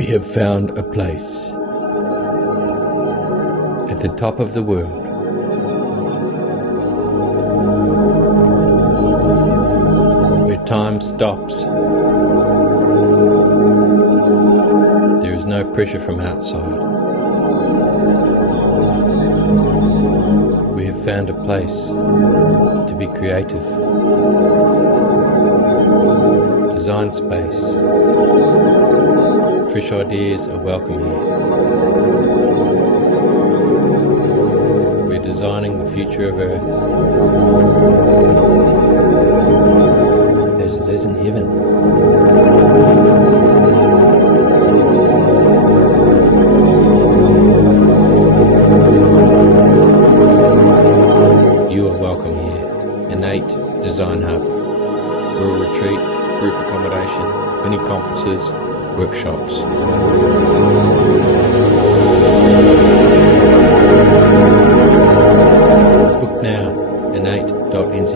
We have found a place at the top of the world, where time stops. There is no pressure from outside. We have found a place to be creative. Design space. Fresh ideas are welcome here. We're designing the future of Earth as it is in heaven. You are welcome here. In8 Design Hub. Rural retreat, group accommodation, mini conferences, workshops. Book now, in8.nz.